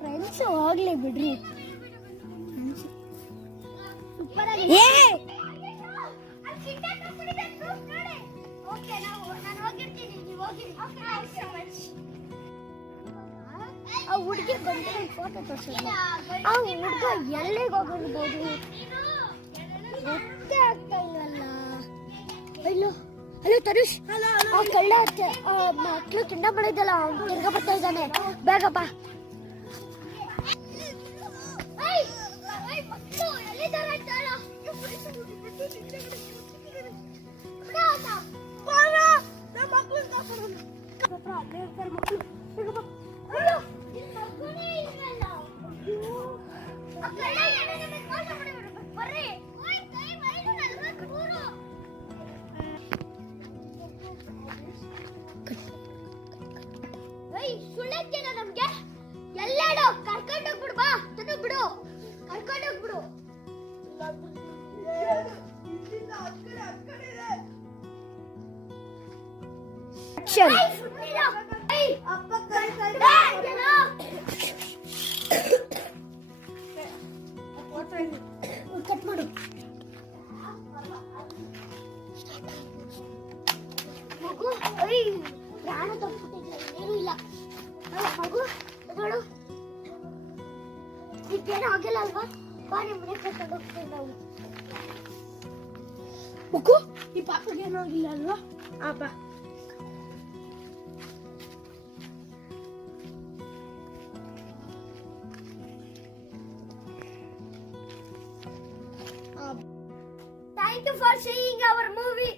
Friends ಹೋಗ್ಲಿ ಬಿಡ್ರಿ. ಆ ಹುಡುಗಿ ಬಂದು ಫೋಟೋ ತೋರಿಸಿದ್ಲು. ಆ ಹುಡುಗ ಎಲ್ಲಿಗೆ ಹೋಗಿರ್ಬೋದು ಗೊತ್ತೇ ಆಗ್ತಾ ಇಲ್ಲಲ್ಲ. ಹಲೋ ತರುಷ್, ಆ ಕಳ್ಳ ಮಕ್ಕಳು ತಿಂಡ ಮಾಡಿದ್ದಲ್ಲ, ತಿರ್ಗ ಬರ್ತಾ ಇದ್ದಾನೆ, ಬೇಗಪ್ಪ. ಸುಳ್ಳೇನ ನಮ್ಗೆ ಎಲ್ಲಾಡು ಕರ್ಕೊಂಡೋಗ್ಬಿಡು, ಬಾ ತನು ಬಿಡು, ಕರ್ಕೊಂಡೋಗ್ಬಿಡು. ಕಟ್ ಮಾಡು. ಮಗು ಪ್ರಾಣ ತಪ್ಪಿಟ್ಟಿಲ್ಲ, ಏನೂ ಇಲ್ಲ. ಮಗು ನೋಡು, ನಿಕ್ಕೇನೂ ಆಗಿಲ್ಲ ಅಲ್ವಾ? ಬಾ ನಿಮ್ಮ ಮನೆ ಕರ್ಕೊಂಡು ಹೋಗ್ತೀವಿ ನಾವು. ಮಗು, ಈ ಪಾಪಗೆ ಏನೂ ಆಗಿಲ್ಲ ಅಲ್ವಾ? ಬಾ. Thank you for seeing our movie.